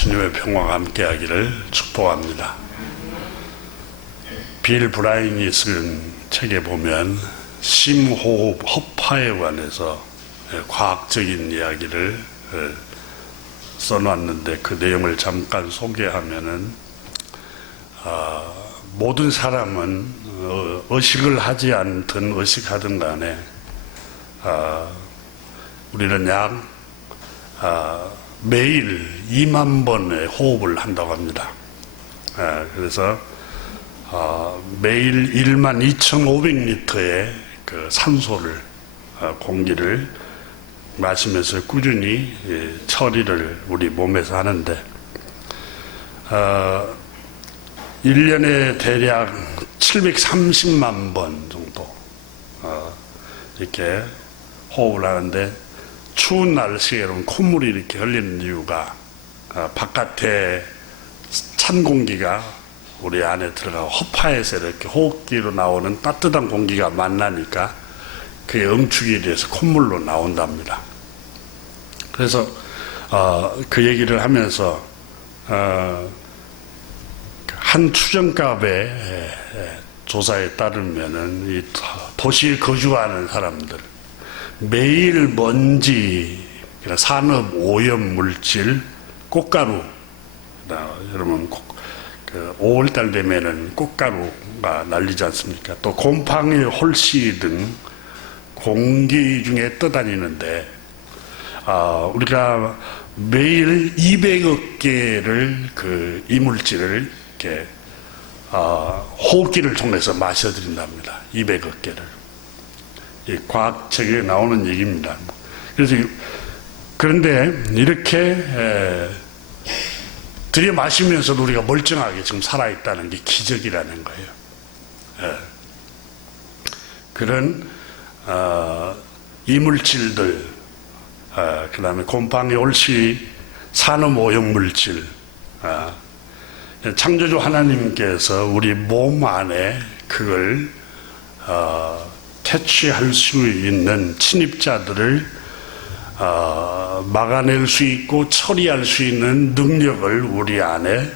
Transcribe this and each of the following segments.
주님의 평화가 함께하기를 축복합니다. 빌 브라인이 쓴 책에 보면 심호흡, 허파에 관해서 과학적인 이야기를 써놨는데 그 내용을 잠깐 소개하면은 모든 사람은 의식을 하지 않든 의식하든 간에 우리는 약 매일 2만 번의 호흡을 한다고 합니다. 그래서 매일 12,500리터의 그 산소를 공기를 마시면서 꾸준히 처리를 우리 몸에서 하는데 1년에 대략 730만 번 정도 이렇게 호흡을 하는데 추운 날씨에는 콧물이 이렇게 흘리는 이유가 바깥에 찬 공기가 우리 안에 들어가고 허파에서 이렇게 호흡기로 나오는 따뜻한 공기가 만나니까 그게 응축이 돼서 콧물로 나온답니다. 그래서 그 얘기를 하면서 한 추정값의 조사에 따르면은 이 도시에 거주하는 사람들 매일 먼지, 산업 오염 물질, 꽃가루, 여러분 그 5월달 되면은 꽃가루가 날리지 않습니까? 또 곰팡이, 홀씨 등 공기 중에 떠다니는데 우리가 매일 200억 개를 그 이물질을 이렇게 호흡기를 통해서 마셔들인답니다. 200억 개를. 이 과학책에 나오는 얘기입니다. 그래서 그런데 이렇게 들여 마시면서도 우리가 멀쩡하게 지금 살아있다는 게 기적이라는 거예요. 그런 이물질들, 그 다음에 곰팡이, 홀씨, 산업오염물질, 창조주 하나님께서 우리 몸 안에 그걸 퇴치할 수 있는 침입자들을 막아낼 수 있고 처리할 수 있는 능력을 우리 안에,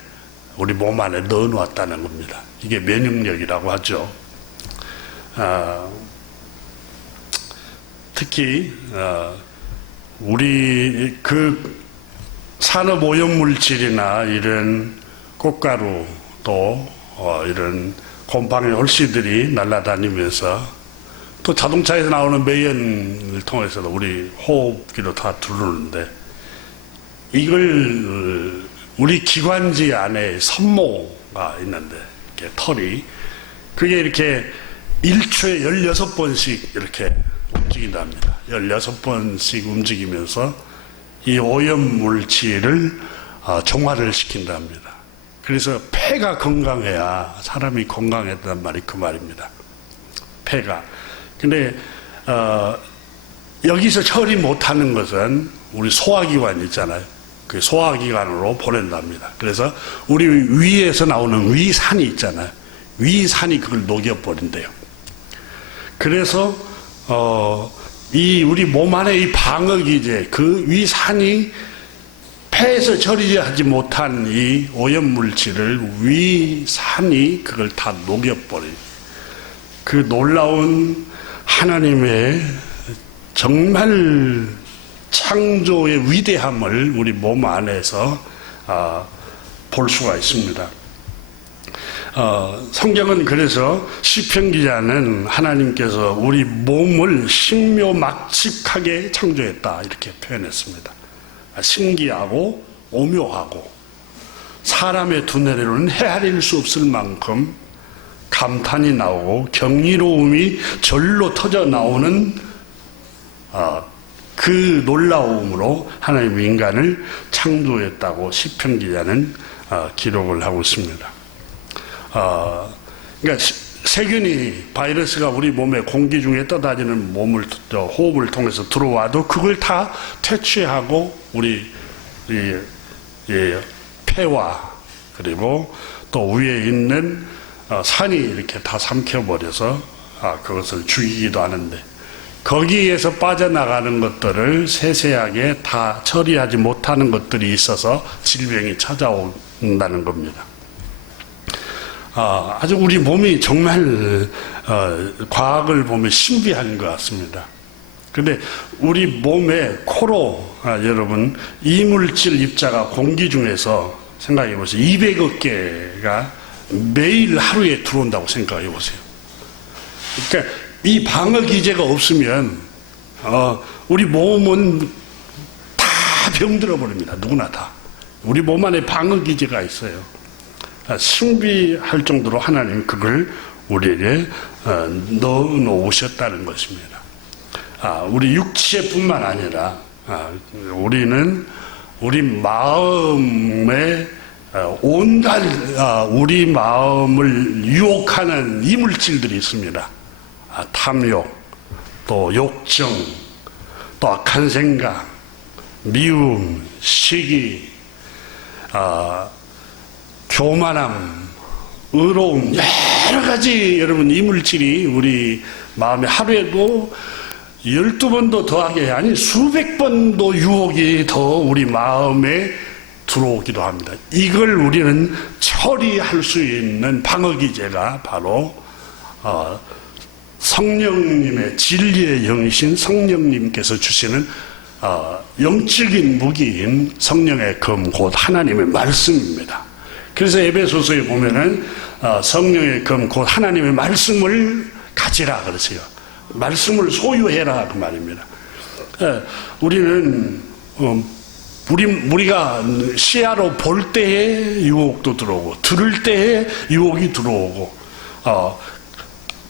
우리 몸 안에 넣어 놓았다는 겁니다. 이게 면역력이라고 하죠. 특히 우리 그 산업오염물질이나 이런 꽃가루 또 이런 곰팡이 홀씨들이 날아다니면서 또 자동차에서 나오는 매연을 통해서도 우리 호흡기로 다 들어오는데 이걸 우리 기관지 안에 섬모가 있는데 이렇게 털이 그게 이렇게 1초에 16번씩 이렇게 움직인답니다. 16번씩 움직이면서 이 오염물질을 정화를 시킨답니다. 그래서 폐가 건강해야 사람이 건강했단 말이 그 말입니다. 폐가. 근데 여기서 처리 못하는 것은 우리 소화기관 있잖아요. 그 소화기관으로 보낸답니다. 그래서 우리 위에서 나오는 위산이 있잖아요. 위산이 그걸 녹여버린대요. 그래서 이 우리 몸 안에 이 방어기제 그 위산이 폐에서 처리하지 못한 이 오염물질을 위산이 그걸 다 녹여버려요. 그 놀라운 하나님의 정말 창조의 위대함을 우리 몸 안에서 볼 수가 있습니다. 성경은 그래서 시편 기자는 하나님께서 우리 몸을 신묘막측하게 창조했다 이렇게 표현했습니다. 신기하고 오묘하고 사람의 두뇌로는 헤아릴 수 없을 만큼 감탄이 나오고 경이로움이 절로 터져 나오는 그 놀라움으로 하나님 인간을 창조했다고 시편 기자는 기록을 하고 있습니다. 그러니까 세균이 바이러스가 우리 몸에 공기 중에 떠다니는 몸을 호흡을 통해서 들어와도 그걸 다 퇴치하고 우리 폐와 그리고 또 위에 있는 산이 이렇게 다 삼켜버려서 그것을 죽이기도 하는데 거기에서 빠져나가는 것들을 세세하게 다 처리하지 못하는 것들이 있어서 질병이 찾아온다는 겁니다. 아주 우리 몸이 정말 과학을 보면 신비한 것 같습니다. 근데 우리 몸에 코로 여러분 이물질 입자가 공기 중에서 생각해 보세요. 200억 개가 매일 하루에 들어온다고 생각해 보세요. 그러니까 이 방어 기제가 없으면 우리 몸은 다 병들어 버립니다. 누구나 다. 우리 몸 안에 방어 기제가 있어요. 신비할 정도로 하나님 그걸 우리에게 넣어 놓으셨다는 것입니다. 우리 육체뿐만 아니라 우리는 우리 마음에 온갖 우리 마음을 유혹하는 이물질들이 있습니다. 탐욕, 또 욕정, 또 악한 생각, 미움, 시기, 교만함, 의로움, 여러 가지 여러분 이물질이 우리 마음에 하루에도 12번도 더하게 아니 수백 번도 유혹이 더 우리 마음에 들어오기도 합니다. 이걸 우리는 처리할 수 있는 방어기제가 바로 성령님의 진리의 영이신 성령님께서 주시는 영적인 무기인 성령의 검 곧 하나님의 말씀입니다. 그래서 에베소서에 보면은 성령의 검 곧 하나님의 말씀을 가지라 그러세요. 말씀을 소유해라 그 말입니다. 우리는 우리가 시야로 볼 때에 유혹도 들어오고 들을 때에 유혹이 들어오고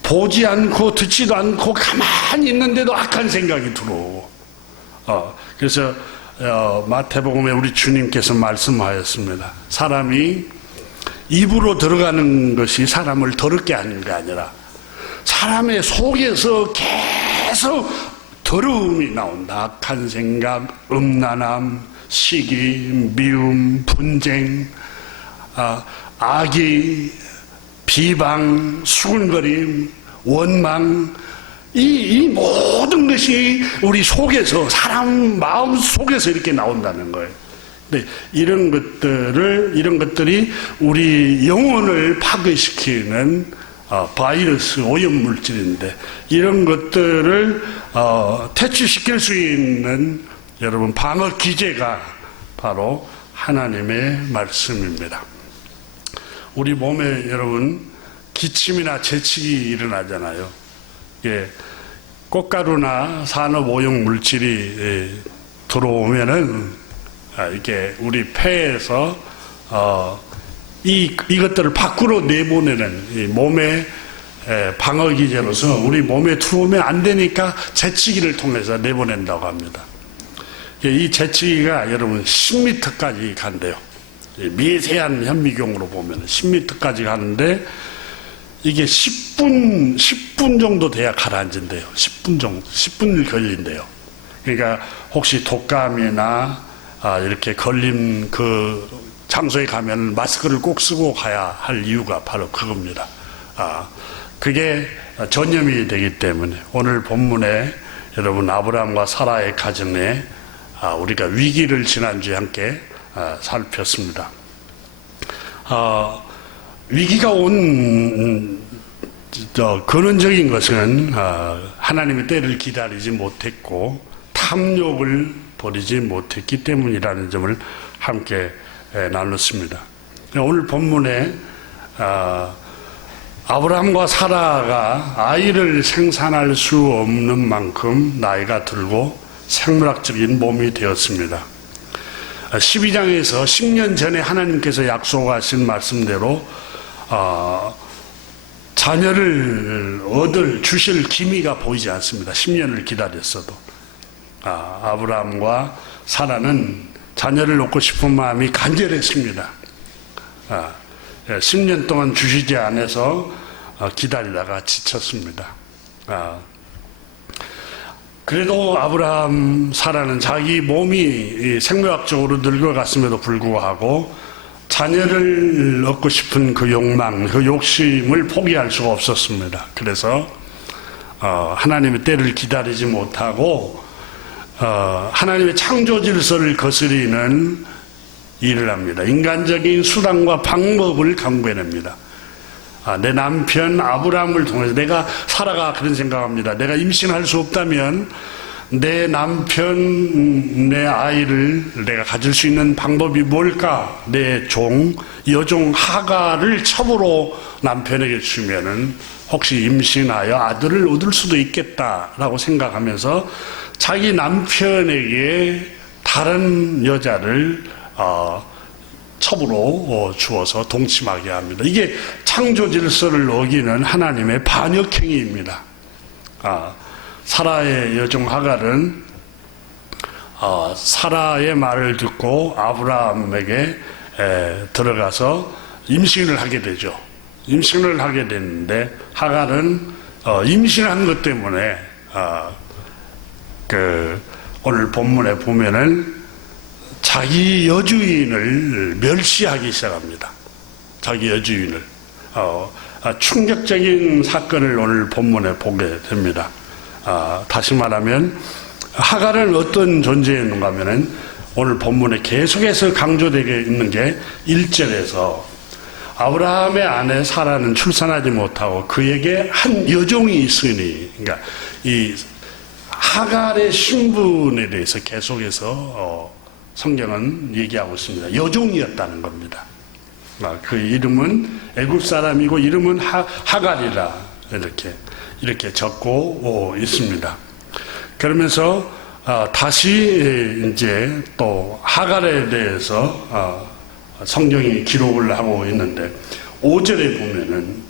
보지 않고 듣지도 않고 가만히 있는데도 악한 생각이 들어오고 그래서 마태복음에 우리 주님께서 말씀하였습니다. 사람이 입으로 들어가는 것이 사람을 더럽게 하는 게 아니라 사람의 속에서 계속 더러움이 나온다. 악한 생각, 음란함, 시기, 미움, 분쟁, 악의, 비방, 수군거림, 원망, 이 모든 것이 우리 속에서, 사람 마음 속에서 이렇게 나온다는 거예요. 근데 이런 것들이 우리 영혼을 파괴시키는 바이러스, 오염물질인데, 이런 것들을 퇴치시킬 수 있는 여러분 방어 기제가 바로 하나님의 말씀입니다. 우리 몸에 여러분 기침이나 재채기 일어나잖아요. 예, 꽃가루나 산업 오염 물질이 들어오면은 이게 우리 폐에서 이것들을 밖으로 내보내는 이 몸의 방어 기제로서 우리 몸에 들어오면 안 되니까 재채기를 통해서 내보낸다고 합니다. 이 재채기가 여러분 10m까지 간대요. 미세한 현미경으로 보면 10m까지 가는데 이게 10분 정도 돼야 가라앉은대요. 10분 정도, 10분 걸린대요. 그러니까 혹시 독감이나 이렇게 걸린 그 장소에 가면 마스크를 꼭 쓰고 가야 할 이유가 바로 그겁니다. 그게 전염이 되기 때문에 오늘 본문에 여러분 아브라함과 사라의 가정에 우리가 위기를 지난주에 함께 살폈습니다. 위기가 온 근원적인 것은 하나님의 때를 기다리지 못했고 탐욕을 버리지 못했기 때문이라는 점을 함께 나눴습니다. 오늘 본문에 아브라함과 사라가 아이를 생산할 수 없는 만큼 나이가 들고 생물학적인 몸이 되었습니다. 12장에서 10년 전에 하나님께서 약속하신 말씀대로 자녀를 주실 기미가 보이지 않습니다. 10년을 기다렸어도. 아브라함과 사라는 자녀를 놓고 싶은 마음이 간절했습니다. 10년 동안 주시지 않아서 기다리다가 지쳤습니다. 그래도 아브라함, 사라는 자기 몸이 생물학적으로 늙어갔음에도 불구하고 자녀를 얻고 싶은 그 욕망, 그 욕심을 포기할 수가 없었습니다. 그래서 하나님의 때를 기다리지 못하고 하나님의 창조 질서를 거스리는 일을 합니다. 인간적인 수단과 방법을 강구해냅니다. 내 남편 아브라함을 통해서 내가 사라가 그런 생각합니다. 내가 임신할 수 없다면 내 남편, 내 아이를 내가 가질 수 있는 방법이 뭘까? 내 여종 하갈을 첩으로 남편에게 주면은 혹시 임신하여 아들을 얻을 수도 있겠다라고 생각하면서 자기 남편에게 다른 여자를 첩으로 주어서 동침하게 합니다. 이게 창조 질서를 어기는 하나님의 반역 행위입니다. 사라의 여종 하갈은 사라의 말을 듣고 아브라함에게 들어가서 임신을 하게 되죠. 임신을 하게 됐는데 하갈은 임신한 것 때문에 오늘 본문에 보면은 자기 여주인을 멸시하기 시작합니다. 자기 여주인을 충격적인 사건을 오늘 본문에 보게 됩니다. 다시 말하면 하갈은 어떤 존재였는가 하면은 오늘 본문에 계속해서 강조되게 있는 게 1절에서 아브라함의 아내 사라는 출산하지 못하고 그에게 한 여종이 있으니, 그러니까 이 하갈의 신분에 대해서 계속해서 성경은 얘기하고 있습니다. 여종이었다는 겁니다. 그 이름은 애굽 사람이고 이름은 하갈이라 이렇게 적고 있습니다. 그러면서 다시 이제 또 하갈에 대해서 성경이 기록을 하고 있는데 5절에 보면은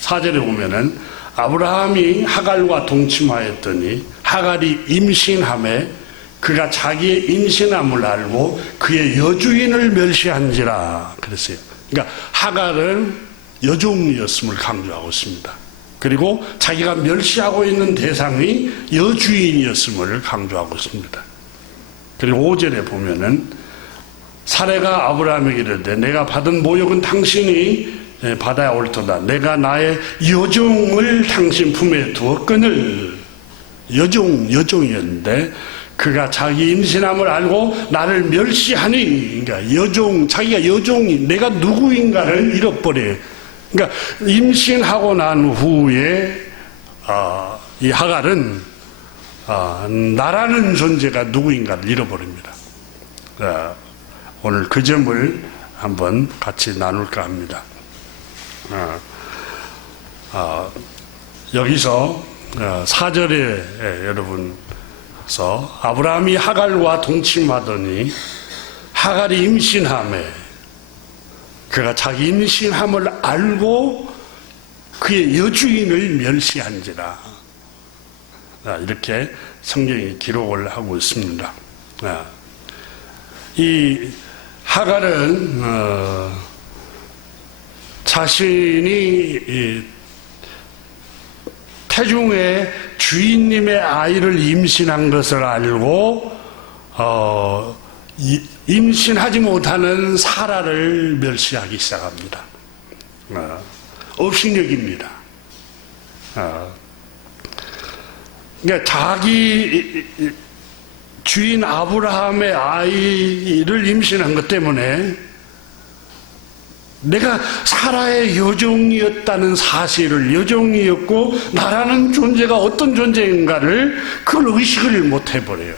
4절에 보면은 아브라함이 하갈과 동침하였더니 하갈이 임신함에 그가 자기의 임신함을 알고 그의 여주인을 멸시한지라 그랬어요. 그러니까 하갈은 여종이었음을 강조하고 있습니다. 그리고 자기가 멸시하고 있는 대상이 여주인이었음을 강조하고 있습니다. 그리고 5절에 보면은 사레가 아브라함에게 이르되 내가 받은 모욕은 당신이 받아야 옳도다. 내가 나의 여종을 당신 품에 두었거늘. 여종이었는데 그가 자기 임신함을 알고 나를 멸시하니, 그러니까 자기가 여종이 내가 누구인가를 잃어버려요. 그러니까 임신하고 난 후에 이 하갈은 나라는 존재가 누구인가를 잃어버립니다. 오늘 그 점을 한번 같이 나눌까 합니다. 여기서 4절에 여러분서 아브라함이 하갈과 동침하더니 하갈이 임신함에 그가 자기 임신함을 알고 그의 여주인을 멸시한지라, 이렇게 성경이 기록을 하고 있습니다. 이 하갈은 자신이 태중에 주인님의 아이를 임신한 것을 알고 임신하지 못하는 사라를 멸시하기 시작합니다. 업신여깁니다. 그러니까 자기 주인 아브라함의 아이를 임신한 것 때문에 내가 사라의 여종이었다는 사실을, 여종이었고 나라는 존재가 어떤 존재인가를 그걸 의식을 못 해버려요.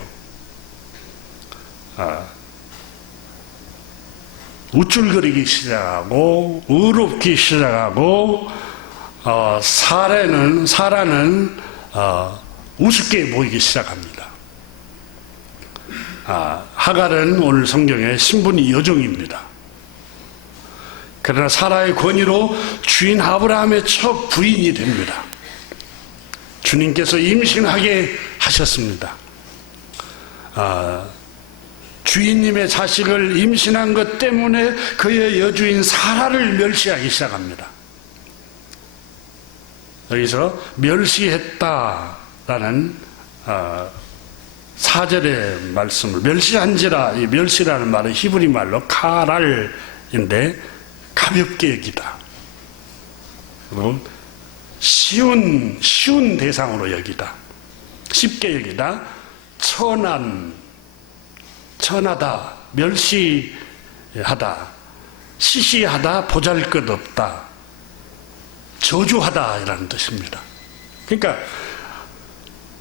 우쭐거리기 시작하고 의롭기 시작하고 사라는 우습게 보이기 시작합니다. 하갈은 오늘 성경에 신분이 여종입니다. 그러나 사라의 권위로 주인 아브라함의 첫 부인이 됩니다. 주님께서 임신하게 하셨습니다. 주인님의 자식을 임신한 것 때문에 그의 여주인 사라를 멸시하기 시작합니다. 여기서 멸시했다라는 4절의 말씀을, 멸시한지라, 이 멸시라는 말은 히브리 말로 카랄인데 가볍게 여기다. 그리고 쉬운 대상으로 여기다. 쉽게 여기다. 천하다, 멸시하다, 시시하다, 보잘것없다, 저주하다 이라는 뜻입니다. 그러니까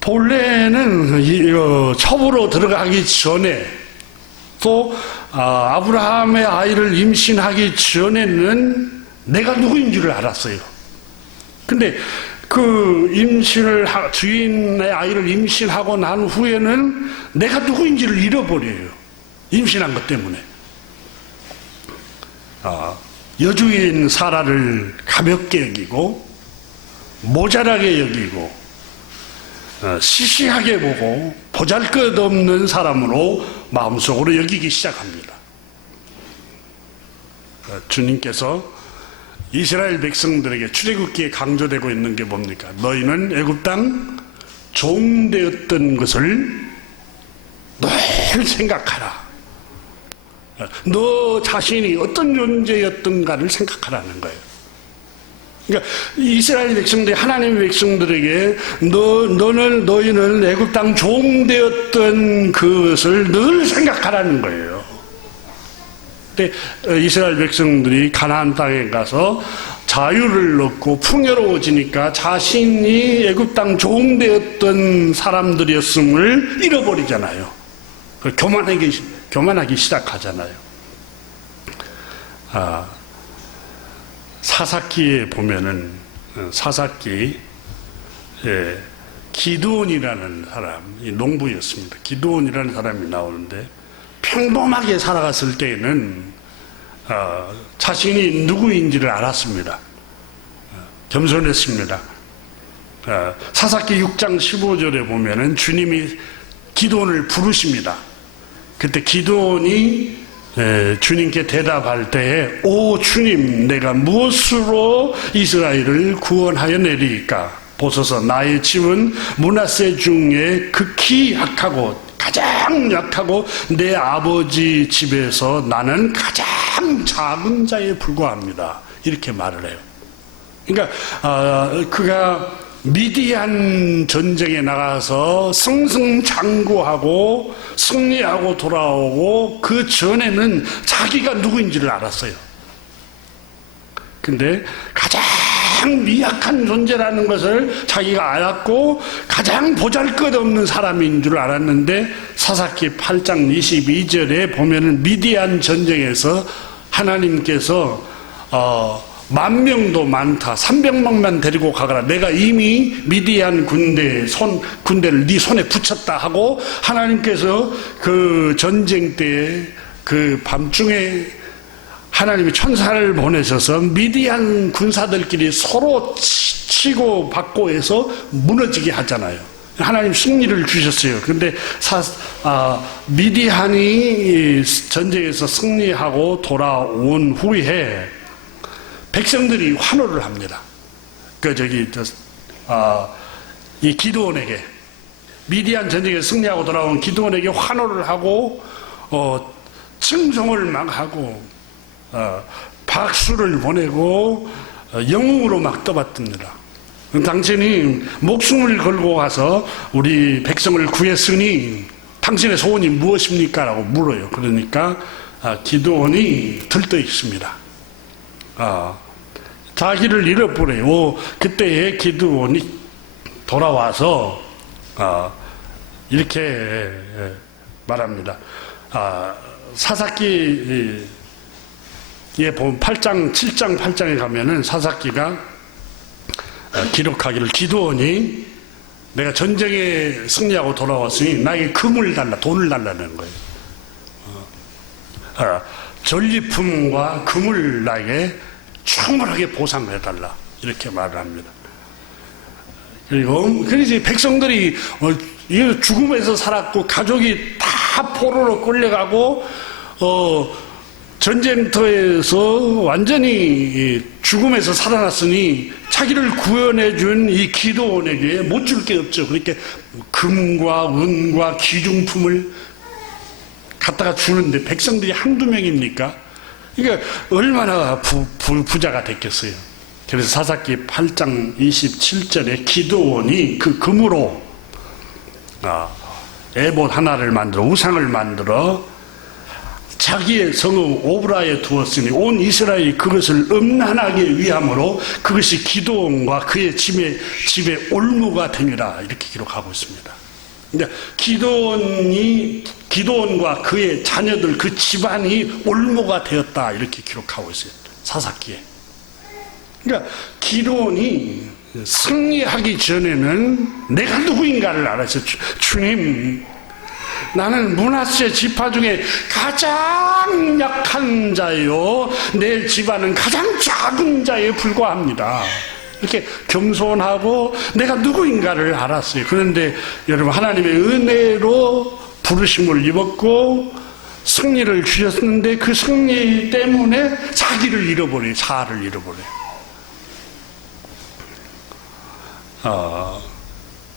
본래는 첩으로 들어가기 전에 또 아브라함의 아이를 임신하기 전에는 내가 누구인지를 알았어요. 근데 그 주인의 아이를 임신하고 난 후에는 내가 누구인지를 잃어버려요. 임신한 것 때문에. 여주인 사라를 가볍게 여기고 모자라게 여기고 시시하게 보고 보잘것없는 사람으로 마음속으로 여기기 시작합니다. 주님께서 이스라엘 백성들에게 출애굽기에 강조되고 있는 게 뭡니까? 너희는 애굽 땅 종되었던 것을 늘 생각하라. 너 자신이 어떤 존재였던가를 생각하라는 거예요. 그러니까 이스라엘 백성들이 하나님의 백성들에게 너희는 애굽 땅 종되었던 그것을 늘 생각하라는 거예요. 근데 이스라엘 백성들이 가나안 땅에 가서 자유를 얻고 풍요로워지니까 자신이 애굽 땅 종되었던 사람들이었음을 잃어버리잖아요. 교만하기 시작하잖아요. 사사기에 보면은 사사기 기드온이라는 사람, 농부였습니다. 기드온이라는 사람이 나오는데 평범하게 살아갔을 때에는 자신이 누구인지를 알았습니다. 겸손했습니다. 사사기 6장 15절에 보면은 주님이 기드온을 부르십니다. 그때 기드온이 주님께 대답할 때에 오 주님 내가 무엇으로 이스라엘을 구원하여 내리까? 보소서 나의 집은 므낫세 중에 극히 가장 약하고 내 아버지 집에서 나는 가장 작은 자에 불과합니다. 이렇게 말을 해요. 그러니까 그가 미디안 전쟁에 나가서 승승장구하고 승리하고 돌아오고 그 전에는 자기가 누구인지를 알았어요. 근데 가장 미약한 존재라는 것을 자기가 알았고 가장 보잘것없는 사람인 줄 알았는데 사사기 8장 22절에 보면은 미디안 전쟁에서 하나님께서 10,000명도 많다. 300명만 데리고 가거라. 내가 이미 미디안 군대를 네 손에 붙였다 하고 하나님께서 그 전쟁 때에 그 밤중에 하나님이 천사를 보내셔서 미디안 군사들끼리 서로 치고 받고 해서 무너지게 하잖아요. 하나님 승리를 주셨어요. 그런데 미디안이 전쟁에서 승리하고 돌아온 후에 백성들이 환호를 합니다. 이 기드온에게 미디안 전쟁에 승리하고 돌아온 기드온에게 환호를 하고 칭송을 막 하고 박수를 보내고 영웅으로 막 떠받듭니다. 당신이 목숨을 걸고 가서 우리 백성을 구했으니 당신의 소원이 무엇입니까? 라고 물어요. 그러니까 기드온이 들떠 있습니다. 자기를 잃어버려요. 그때에 기드온이 돌아와서 이렇게 말합니다. 사사기에 보면 8장, 7장, 8장에 가면은 사사기가 기록하기를 기드온이 내가 전쟁에 승리하고 돌아왔으니 나에게 금을 달라, 돈을 달라는 거예요. 전리품과 금을 나에게 충분하게 보상을 해달라. 이렇게 말을 합니다. 그래서 백성들이 죽음에서 살았고 가족이 다 포로로 끌려가고 전쟁터에서 완전히 죽음에서 살아났으니 자기를 구원해준 이 기드온에게 못 줄 게 없죠. 그렇게 금과 은과 귀중품을 갖다가 주는데 백성들이 한두 명입니까? 그러니까 얼마나 부자가 됐겠어요. 그래서 사사기 8장 27절에 기드온이 그 금으로 에봇 하나를 만들어 우상을 만들어 자기의 성읍 오브라에 두었으니 온 이스라엘이 그것을 음란하게 위함으로 그것이 기드온과 그의 집에 올무가 되니라 이렇게 기록하고 있습니다. 그러니까 기드온과 그의 자녀들 그 집안이 올무가 되었다 이렇게 기록하고 있어요. 사사기에. 그러니까 기드온이 승리하기 전에는 내가 누구인가를 알았어요. 주님, 나는 므낫세 지파 중에 가장 약한 자요, 내 집안은 가장 작은 자에 불과합니다. 이렇게 겸손하고 내가 누구인가를 알았어요. 그런데 여러분, 하나님의 은혜로 부르심을 입었고 승리를 주셨는데 그 승리 때문에 자기를 잃어버려요. 자아를 잃어버려요.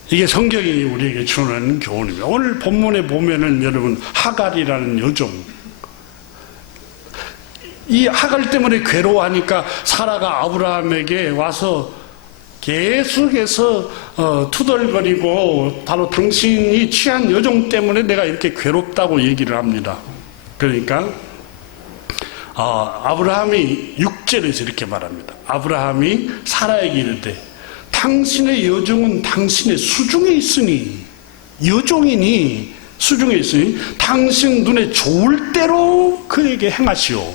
이게 성경이 우리에게 주는 교훈입니다. 오늘 본문에 보면은 여러분 하갈이라는 여종, 이 하갈 때문에 괴로워하니까 사라가 아브라함에게 와서 계속해서 투덜거리고 바로 당신이 취한 여종 때문에 내가 이렇게 괴롭다고 얘기를 합니다. 그러니까 아브라함이 6절에서 이렇게 말합니다. 아브라함이 사라에게 이르되 당신의 여종은 당신의 수중에 있으니, 여종이니 수중에 있으니 당신 눈에 좋을 대로 그에게 행하시오.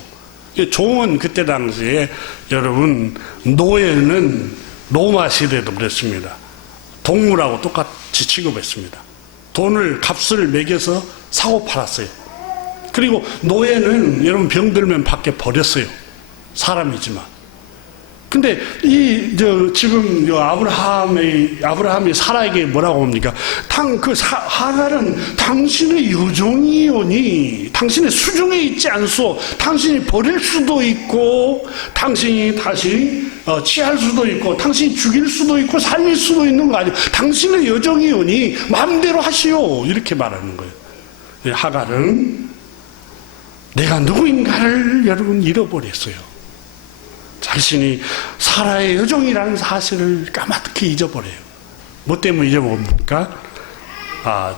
종은 그때 당시에 여러분, 노예는 로마 시대에도 그랬습니다. 동물하고 똑같이 취급했습니다. 돈을 값을 매겨서 사고 팔았어요. 그리고 노예는 여러분 병들면 밖에 버렸어요. 사람이지만. 근데 지금 아브라함이 사라에게 뭐라고 합니까? 하갈은 당신의 여종이오니 당신의 수중에 있지 않소. 당신이 버릴 수도 있고 당신이 다시 취할 수도 있고 당신이 죽일 수도 있고 살릴 수도 있는 거 아니에요. 당신의 여종이오니 마음대로 하시오. 이렇게 말하는 거예요. 하갈은 내가 누구인가를 여러분 잃어버렸어요. 자신이 사라의 여종이라는 사실을 까맣게 잊어버려요. 뭐 때문에 잊어버립니까?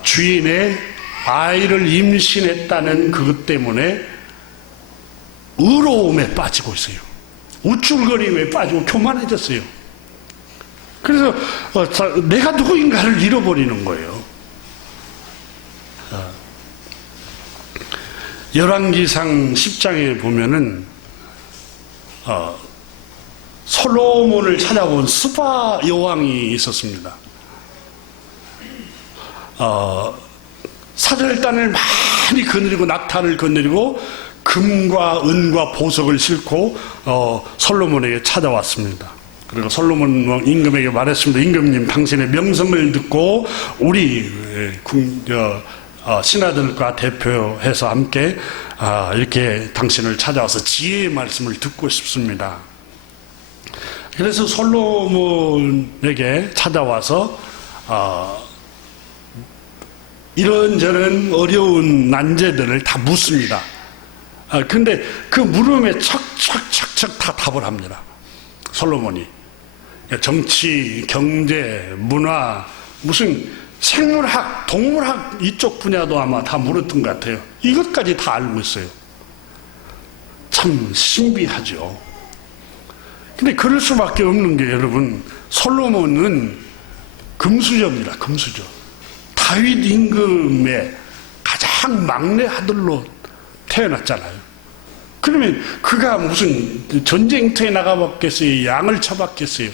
주인의 아이를 임신했다는 그것 때문에 의로움에 빠지고 있어요. 우쭐거림에 빠지고 교만해졌어요. 그래서 내가 누구인가를 잃어버리는 거예요. 열왕기상 10장에 보면은 솔로몬을 찾아온 스바 여왕이 있었습니다. 사절단을 많이 거느리고 낙타를 거느리고 금과 은과 보석을 싣고 솔로몬에게 찾아왔습니다. 그리고 솔로몬 임금에게 말했습니다. 임금님, 당신의 명성을 듣고 우리 신하들과 대표해서 함께 이렇게 당신을 찾아와서 지혜의 말씀을 듣고 싶습니다. 그래서 솔로몬에게 찾아와서 이런저런 어려운 난제들을 다 묻습니다. 근데 그 물음에 척척척척 다 답을 합니다. 솔로몬이. 정치, 경제, 문화, 무슨 생물학, 동물학 이쪽 분야도 아마 다 물었던 것 같아요. 이것까지 다 알고 있어요. 참 신비하죠. 근데 그럴 수밖에 없는 게 여러분, 솔로몬은 금수저입니다. 금수저. 다윗 임금의 가장 막내 아들로 태어났잖아요. 그러면 그가 무슨 전쟁터에 나가봤겠어요? 양을 쳐봤겠어요?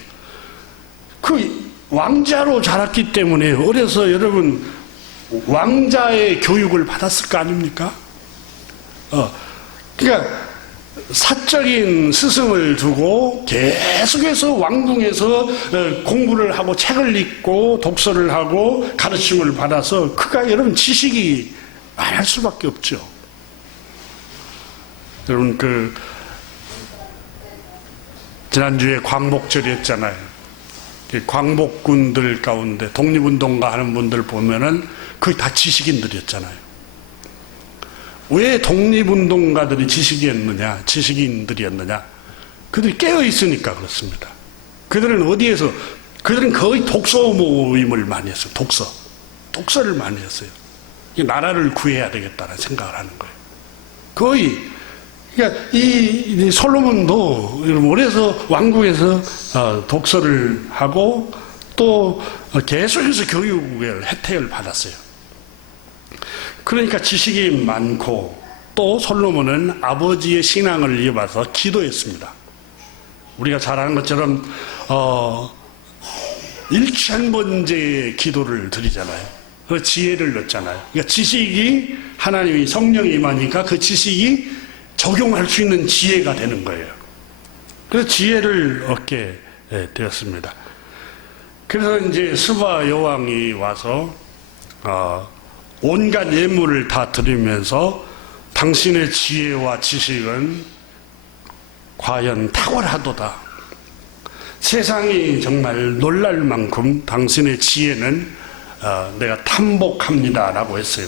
그 왕자로 자랐기 때문에 어려서 여러분 왕자의 교육을 받았을 거 아닙니까? 그러니까 사적인 스승을 두고 계속해서 왕궁에서 공부를 하고 책을 읽고 독서를 하고 가르침을 받아서 그가 여러분 지식이 많을 수밖에 없죠. 여러분 지난주에 광복절이었잖아요. 광복군들 가운데 독립운동가 하는 분들 보면은 거의 다 지식인들이었잖아요. 왜 독립운동가들이 지식인들이었느냐? 그들이 깨어있으니까 그렇습니다. 그들은 어디에서, 그들은 거의 독서 모임을 많이 했어요. 독서를 많이 했어요. 이 나라를 구해야 되겠다는 생각을 하는 거예요. 거의, 그러니까 이 솔로몬도 오래서 왕국에서 독서를 하고 또 계속해서 교육을 혜택을 받았어요. 그러니까 지식이 많고 또 솔로몬은 아버지의 신앙을 이어받아서 기도했습니다. 우리가 잘 아는 것처럼 1000번째의 기도를 드리잖아요. 그 지혜를 얻잖아요. 그러니까 지식이 하나님이 성령이 임하니까 그 지식이 적용할 수 있는 지혜가 되는 거예요. 그래서 지혜를 얻게 되었습니다. 그래서 이제 스바 여왕이 와서 온갖 예물을 다 드리면서 당신의 지혜와 지식은 과연 탁월하도다. 세상이 정말 놀랄 만큼 당신의 지혜는 내가 탐복합니다 라고 했어요.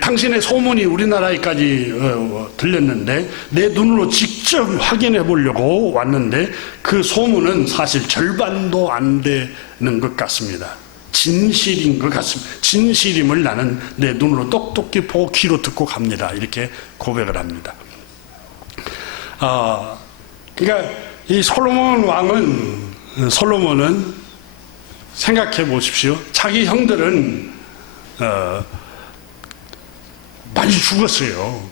당신의 소문이 우리나라에까지 들렸는데 내 눈으로 직접 확인해 보려고 왔는데 그 소문은 사실 절반도 안 되는 것 같습니다. 진실인 것 같습니다. 진실임을 나는 내 눈으로 똑똑히 보고 귀로 듣고 갑니다. 이렇게 고백을 합니다. 그러니까 이 솔로몬은 생각해 보십시오. 자기 형들은 많이 죽었어요.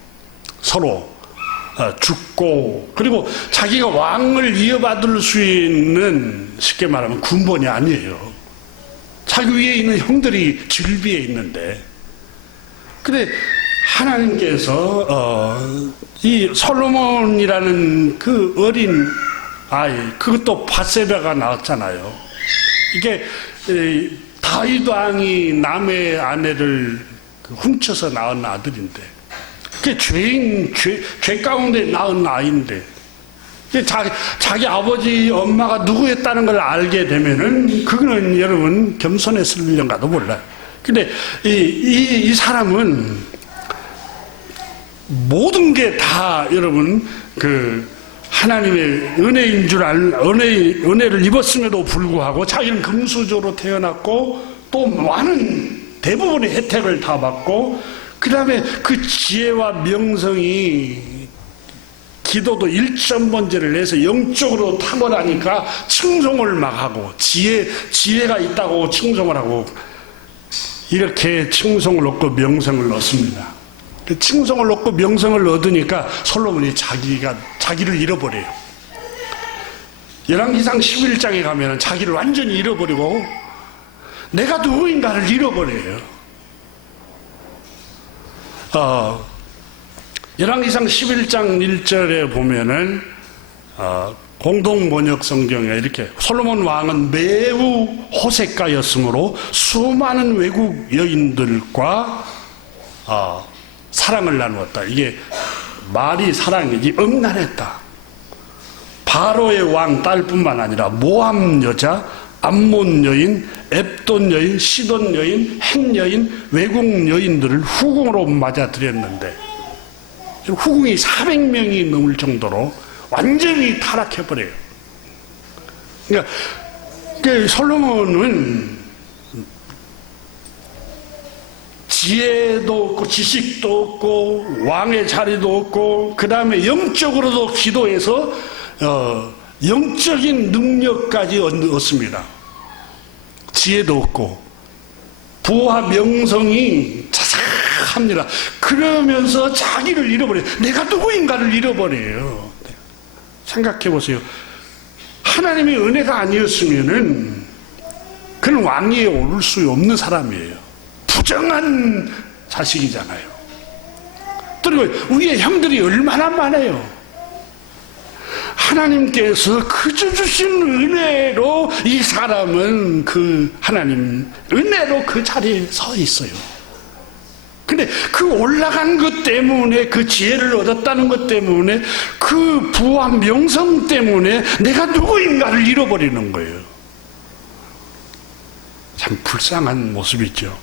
서로 죽고, 그리고 자기가 왕을 이어받을 수 있는, 쉽게 말하면 군번이 아니에요. 자기 위에 있는 형들이 질비해 있는데, 근데 하나님께서 이 솔로몬이라는 그 어린 아이, 그것도 밧세바가 낳았잖아요. 이게 다윗 왕이 남의 아내를 훔쳐서 낳은 아들인데, 그게 죄 가운데 낳은 아이인데, 자기 아버지 엄마가 누구였다는 걸 알게 되면은 그거는 여러분 겸손했을런가도 몰라요. 근데 이 사람은 모든 게 다 여러분 하나님의 은혜인 줄 은혜를 입었음에도 불구하고 자기는 금수저로 태어났고 또 많은 대부분의 혜택을 다 받고, 그 다음에 그 지혜와 명성이 기도도 1000번째를 해서 영적으로 탁월하니까 칭송을 막 하고 지혜가 있다고 칭송을 하고, 이렇게 칭송을 얻고 명성을 얻습니다. 칭송을 얻고 명성을 얻으니까 솔로몬이 자기를 잃어버려요. 열왕기상 11장에 가면 자기를 완전히 잃어버리고 내가 누구인가를 잃어버려요. 열왕기상 11장 1절에 보면은 공동번역 성경에 이렇게, 솔로몬 왕은 매우 호색가였으므로 수많은 외국 여인들과 사랑을 나누었다. 이게 말이 사랑이지 음란했다. 바로의 왕 딸뿐만 아니라 모함 여자, 암몬 여인, 앱돈 여인, 시돈 여인, 헷 여인, 외국 여인들을 후궁으로 맞아들였는데 후궁이 400명이 넘을 정도로 완전히 타락해버려요. 그러니까 솔로몬은 지혜도 없고 지식도 없고 왕의 자리도 없고, 그 다음에 영적으로도 기도해서 영적인 능력까지 얻습니다. 지혜도 없고 부와 명성이 자작합니다. 그러면서 자기를 잃어버려요. 내가 누구인가를 잃어버려요. 생각해 보세요. 하나님의 은혜가 아니었으면은 그는 왕위에 오를 수 없는 사람이에요. 부정한 자식이잖아요. 그리고 위에 형들이 얼마나 많아요. 하나님께서 그저 주신 은혜로 이 사람은 그 하나님 은혜로 그 자리에 서 있어요. 근데 그 올라간 것 때문에, 그 지혜를 얻었다는 것 때문에, 그 부와 명성 때문에 내가 누구인가를 잃어버리는 거예요. 참 불쌍한 모습이죠.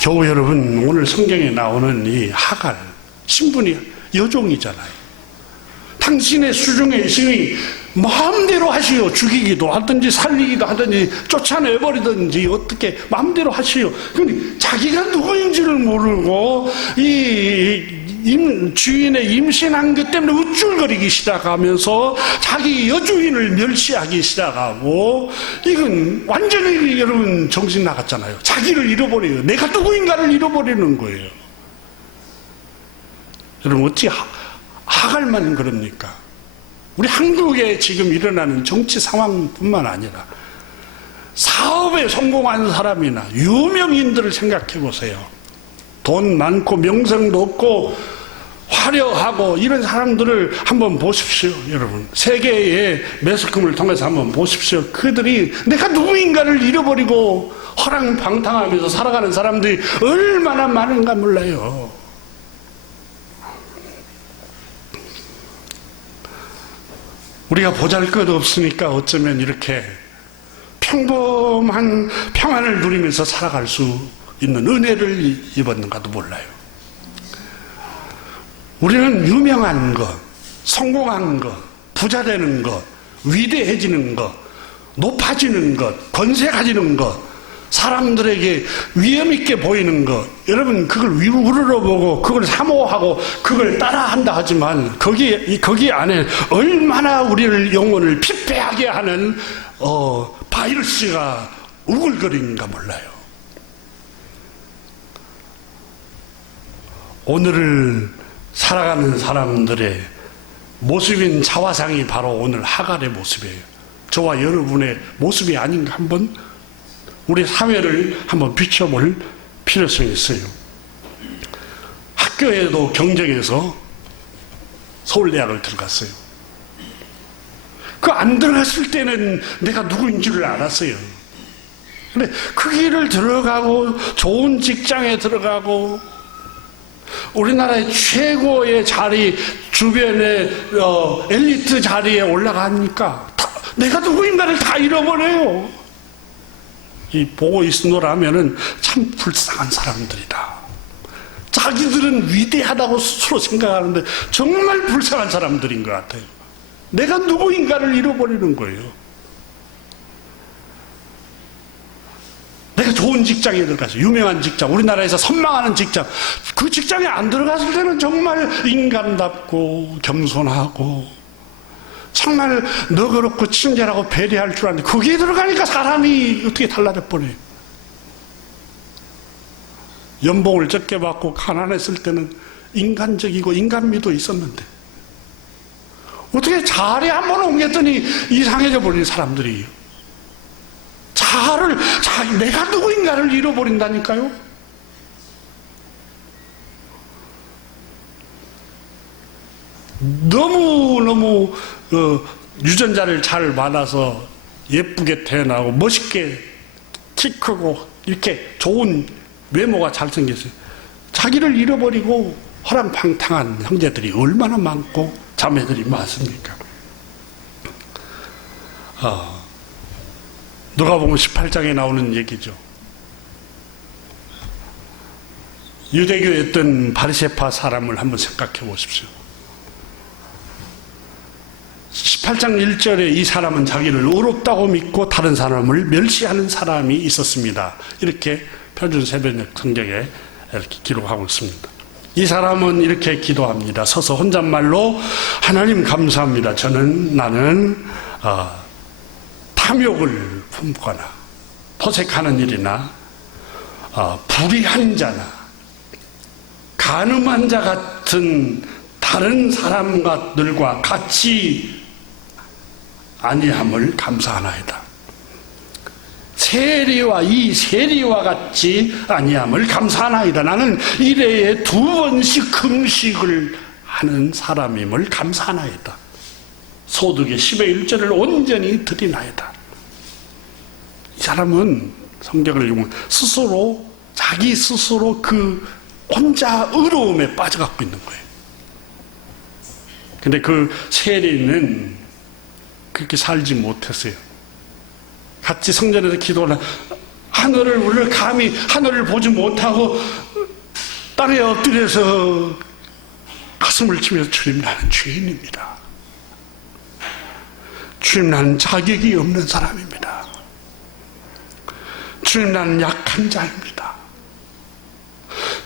교우 여러분, 오늘 성경에 나오는 이 하갈, 신분이 여종이잖아요. 당신의 수중에 있으니 마음대로 하시오. 죽이기도 하든지 살리기도 하든지 쫓아내버리든지 어떻게 마음대로 하시오. 근데 자기가 누구인지를 모르고 주인의 임신한 것 때문에 우쭐거리기 시작하면서 자기 여주인을 멸시하기 시작하고, 이건 완전히 여러분 정신 나갔잖아요. 자기를 잃어버려요. 내가 누구인가를 잃어버리는 거예요. 여러분 어찌 하갈만 그럽니까? 우리 한국에 지금 일어나는 정치 상황뿐만 아니라 사업에 성공한 사람이나 유명인들을 생각해 보세요. 돈 많고 명성도 없고 화려하고 이런 사람들을 한번 보십시오. 여러분 세계의 매스컴을 통해서 한번 보십시오. 그들이 내가 누구인가를 잃어버리고 허랑방탕하면서 살아가는 사람들이 얼마나 많은가 몰라요. 우리가 보잘것없으니까 어쩌면 이렇게 평범한 평안을 누리면서 살아갈 수 있는 은혜를 입었는가도 몰라요. 우리는 유명한 것, 성공한 것, 부자 되는 것, 위대해지는 것, 높아지는 것, 권세 가지는 것, 사람들에게 위엄있게 보이는 것, 여러분 그걸 우러러보고 그걸 사모하고 그걸 따라한다 하지만 거기 안에 얼마나 우리를 영혼을 피폐하게 하는 바이러스가 우글거리는가 몰라요. 오늘을 살아가는 사람들의 모습인 자화상이 바로 오늘 하갈의 모습이에요. 저와 여러분의 모습이 아닌가 한번 우리 사회를 한번 비춰볼 필요성이 있어요. 학교에도 경쟁해서 서울대학을 들어갔어요. 그 안 들어갔을 때는 내가 누구인지를 알았어요. 근데 그 길을 들어가고 좋은 직장에 들어가고 우리나라의 최고의 자리 주변에 엘리트 자리에 올라가니까 내가 누구인가를 다 잃어버려요. 이 보고 있으노라 하면은 참 불쌍한 사람들이다. 자기들은 위대하다고 스스로 생각하는데 정말 불쌍한 사람들인 것 같아요. 내가 누구인가를 잃어버리는 거예요. 내가 좋은 직장에 들어가서 유명한 직장, 우리나라에서 선망하는 직장, 그 직장에 안 들어갔을 때는 정말 인간답고 겸손하고 정말 너그럽고 친절하고 배려할 줄 아는데 거기에 들어가니까 사람이 어떻게 달라져 버려요. 연봉을 적게 받고 가난했을 때는 인간적이고 인간미도 있었는데 어떻게 자리에 한번 옮겼더니 이상해져 버린 사람들이에요. 내가 누구인가를 잃어버린다니까요. 너무 유전자를 잘 받아서 예쁘게 태어나고 멋있게 키 크고 이렇게 좋은 외모가 잘생겼어요. 자기를 잃어버리고 허랑방탕한 형제들이 얼마나 많고 자매들이 많습니까? 누가복음 18장에 나오는 얘기죠. 유대교였던 바리새파 사람을 한번 생각해 보십시오. 18장 1절에 이 사람은 자기를 의롭다고 믿고 다른 사람을 멸시하는 사람이 있었습니다. 이렇게 표준 새벽역 성경에 이렇게 기록하고 있습니다. 이 사람은 이렇게 기도합니다. 서서 혼잣말로 하나님 감사합니다. 나는 탐욕을 품거나 포색하는 일이나 불의한 자나 간음한 자 같은 다른 사람들과 같이 아니함을 감사하나이다. 이 세리와 같이 아니함을 감사하나이다. 나는 일회에 2번씩 금식을 하는 사람임을 감사하나이다. 소득의 10의 1절을 온전히 드리나이다. 이 사람은 성경을 읽으면 자기 스스로 그 혼자 의로움에 빠져갖고 있는 거예요. 근데 그 세리는 그렇게 살지 못했어요. 같이 성전에서 기도를 우리를 감히 하늘을 보지 못하고 땅에 엎드려서 가슴을 치면서 주님, 나는 죄인입니다. 주님, 나는 자격이 없는 사람입니다. 주님, 나는 약한 자입니다.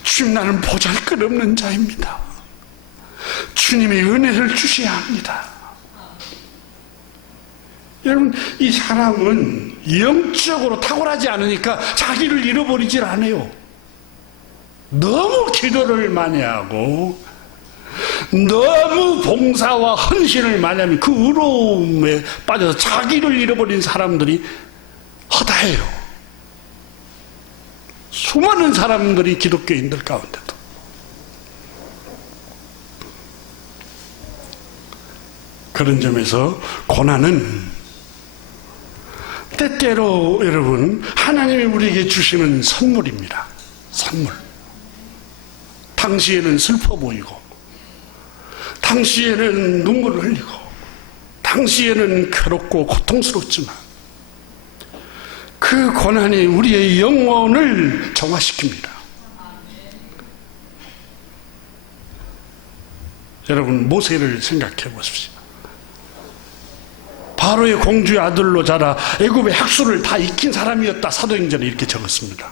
주님, 나는 보잘것없는 자입니다. 주님이 은혜를 주셔야 합니다. 여러분, 이 사람은 영적으로 탁월하지 않으니까 자기를 잃어버리질 않아요. 너무 기도를 많이 하고 너무 봉사와 헌신을 많이 하면 그 의로움에 빠져서 자기를 잃어버린 사람들이 허다해요. 수많은 사람들이 기독교인들 가운데도. 그런 점에서 고난은 때때로 여러분 하나님이 우리에게 주시는 선물입니다. 선물. 당시에는 슬퍼 보이고 당시에는 눈물을 흘리고 당시에는 괴롭고 고통스럽지만 그 고난이 우리의 영혼을 정화시킵니다. 여러분, 모세를 생각해 보십시오. 바로의 공주의 아들로 자라 애굽의 학술을 다 익힌 사람이었다. 사도행전에 이렇게 적었습니다.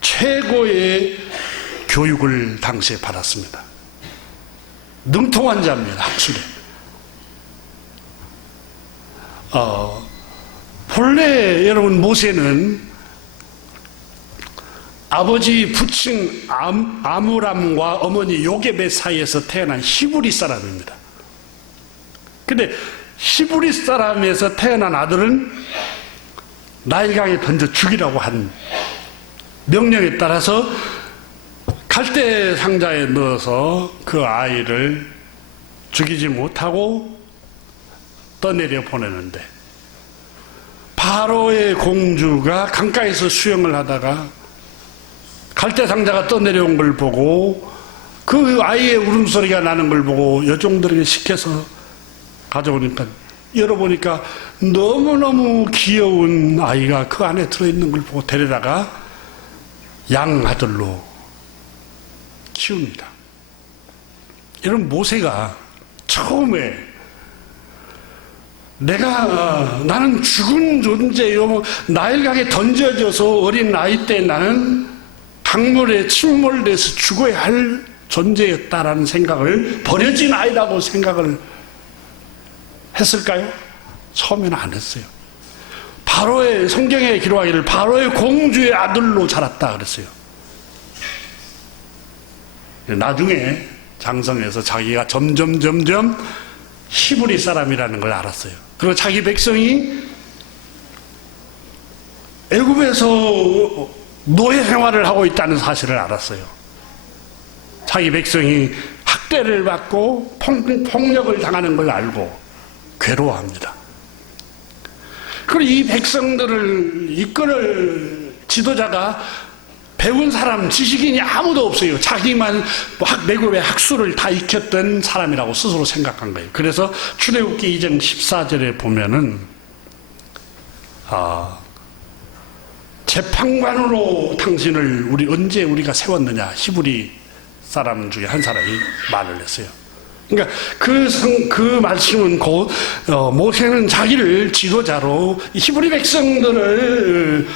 최고의 교육을 당시에 받았습니다. 능통한 자입니다. 학술에. 본래 여러분 모세는 아버지 부친 아므람과 어머니 요게벳 사이에서 태어난 히브리 사람입니다. 근데 히브리 사람에서 태어난 아들은 나일강에 던져 죽이라고 한 명령에 따라서 갈대 상자에 넣어서 그 아이를 죽이지 못하고 떠내려 보내는데 바로의 공주가 강가에서 수영을 하다가 갈대 상자가 떠내려온 걸 보고 그 아이의 울음소리가 나는 걸 보고 여종들에게 시켜서 가져오니까 열어보니까 너무너무 귀여운 아이가 그 안에 들어있는 걸 보고 데려다가 양아들로 키웁니다. 여러분, 모세가 처음에 나는 죽은 존재요, 나일강에 던져져서 어린 나이 때 나는 강물에 침몰돼서 죽어야 할 존재였다라는 생각을, 버려진 아이라고 생각을 했을까요? 처음에는 안 했어요. 바로의, 성경에 기록하기를 바로의 공주의 아들로 자랐다 그랬어요. 나중에 장성해서 자기가 점점 히브리 사람이라는 걸 알았어요. 그리고 자기 백성이 애굽에서 노예 생활을 하고 있다는 사실을 알았어요. 자기 백성이 학대를 받고 폭력을 당하는 걸 알고 괴로워합니다. 그리고 이 백성들을 이끌 지도자가 배운 사람, 지식인이 아무도 없어요. 자기만 애굽의 학술을 다 익혔던 사람이라고 스스로 생각한 거예요. 그래서 출애굽기 2장 14절에 보면은 재판관으로 당신을 언제 우리가 세웠느냐, 히브리 사람 중에 한 사람이 말을 했어요. 그러니까 그 말씀은 곧 모세는 자기를 지도자로 히브리 백성들을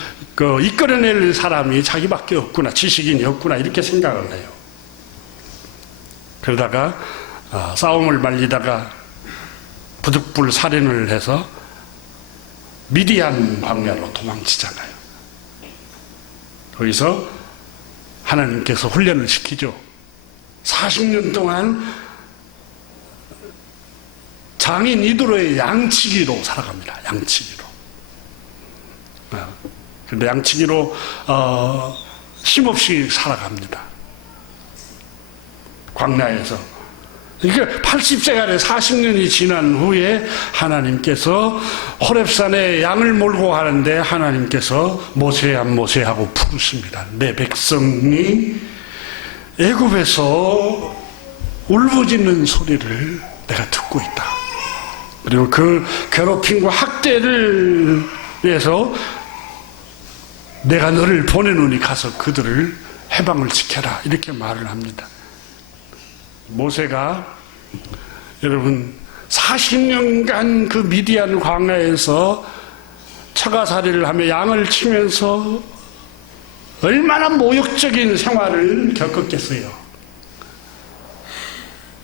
이끌어낼 사람이 자기밖에 없구나, 지식인이 없구나, 이렇게 생각을 해요. 그러다가 싸움을 말리다가 부득불 살인을 해서 미디안 광야로 도망치잖아요. 거기서 하나님께서 훈련을 시키죠. 40년 동안 장인 이두로의 양치기로 살아갑니다. 양치기로. 근데 양치기로 쉼없이 살아갑니다. 광야에서. 그러니까 80세가 40년이 지난 후에 하나님께서 호렙산에 양을 몰고 가는데 하나님께서 모세야 모세하고 부르십니다. 내 백성이 애굽에서 울부짖는 소리를 내가 듣고 있다. 그리고 그 괴롭힘과 학대를 위해서 내가 너를 보내노니 가서 그들을 해방을 시켜라, 이렇게 말을 합니다. 모세가 여러분 40년간 그 미디안 광야에서 처가살이를 하며 양을 치면서 얼마나 모욕적인 생활을 겪었겠어요.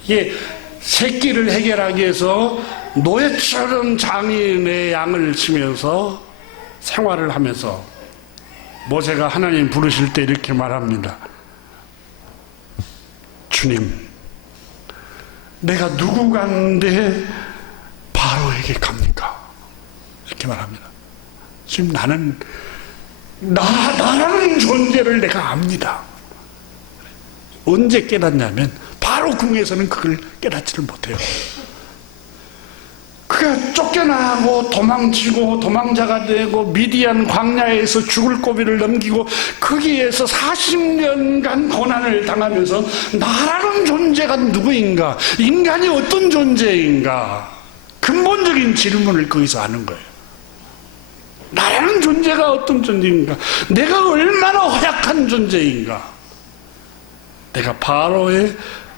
이게 새끼를 해결하기 위해서 노예처럼 장인의 양을 치면서 생활을 하면서 모세가 하나님 부르실 때 이렇게 말합니다. 주님, 내가 누구 간데 바로에게 갑니까? 이렇게 말합니다. 지금 나라는 존재를 내가 압니다. 언제 깨닫냐면 바로 궁에서는 그걸 깨닫지를 못해요. 그가 쫓겨나고 도망치고 도망자가 되고 미디안 광야에서 죽을 고비를 넘기고 거기에서 40년간 고난을 당하면서 나라는 존재가 누구인가? 인간이 어떤 존재인가? 근본적인 질문을 거기서 하는 거예요. 나라는 존재가 어떤 존재인가? 내가 얼마나 허약한 존재인가? 내가 바로의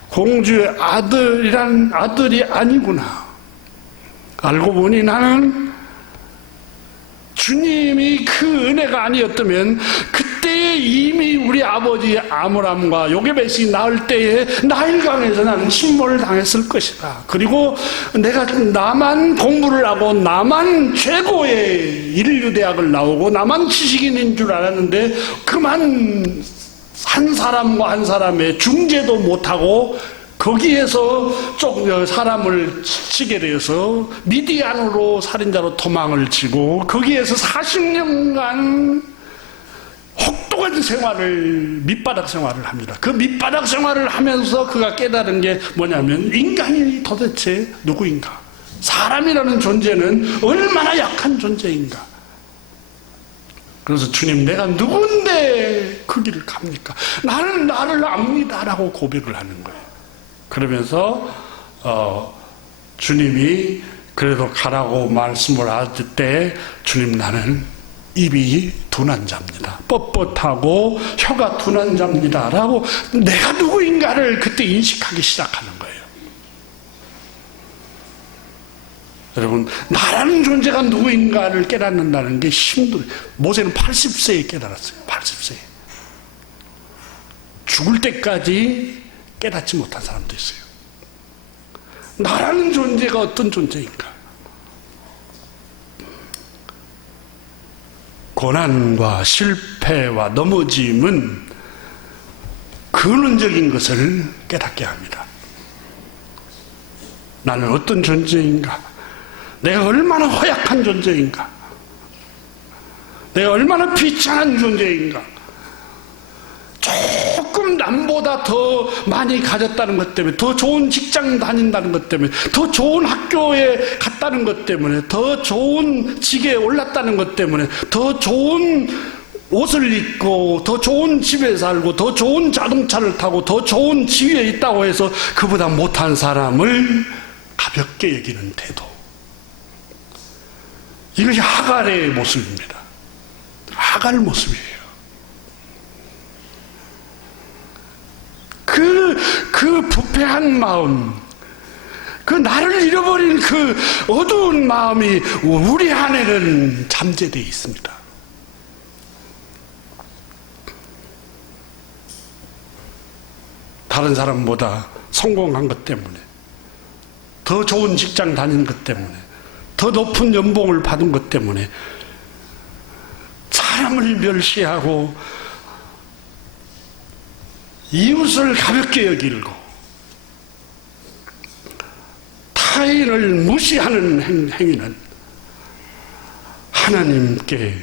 공주의 아들이란 아들이 아니구나. 알고 보니 나는 주님이 그 은혜가 아니었다면 그때에 이미 우리 아버지 아므람과 요게벳이 낳을 때에 나일강에서 나는 침몰을 당했을 것이다. 그리고 내가 나만 공부를 하고 나만 최고의 인류대학을 나오고 나만 지식인인 줄 알았는데 그만 한 사람과 한 사람의 중재도 못하고 거기에서 사람을 치게 되어서 미디안으로 살인자로 도망을 치고 거기에서 40년간 혹독한 생활을, 밑바닥 생활을 합니다. 그 밑바닥 생활을 하면서 그가 깨달은 게 뭐냐면 인간이 도대체 누구인가? 사람이라는 존재는 얼마나 약한 존재인가? 그래서 주님, 내가 누군데 그 길을 갑니까? 나는 나를 압니다라고 고백을 하는 거예요. 그러면서 주님이 그래도 가라고 말씀을 하실 때 주님, 나는 입이 둔한 자입니다. 뻣뻣하고 혀가 둔한 자입니다 라고 내가 누구인가를 그때 인식하기 시작하는 거예요. 여러분, 나라는 존재가 누구인가를 깨닫는다는 게 힘들어요. 모세는 80세에 깨달았어요. 80세에. 죽을 때까지 깨닫지 못한 사람도 있어요. 나라는 존재가 어떤 존재인가? 고난과 실패와 넘어짐은 근원적인 것을 깨닫게 합니다. 나는 어떤 존재인가? 내가 얼마나 허약한 존재인가? 내가 얼마나 비참한 존재인가? 조금 남보다 더 많이 가졌다는 것 때문에, 더 좋은 직장 다닌다는 것 때문에, 더 좋은 학교에 갔다는 것 때문에, 더 좋은 직에 올랐다는 것 때문에, 더 좋은 옷을 입고, 더 좋은 집에 살고, 더 좋은 자동차를 타고, 더 좋은 지위에 있다고 해서 그보다 못한 사람을 가볍게 여기는 태도. 이것이 하갈의 모습입니다. 하갈 모습이에요. 그 부패한 마음, 그 나를 잃어버린 그 어두운 마음이 우리 안에는 잠재되어 있습니다. 다른 사람보다 성공한 것 때문에, 더 좋은 직장 다닌 것 때문에, 더 높은 연봉을 받은 것 때문에 사람을 멸시하고 이웃을 가볍게 여기고 타인을 무시하는 행위는 하나님께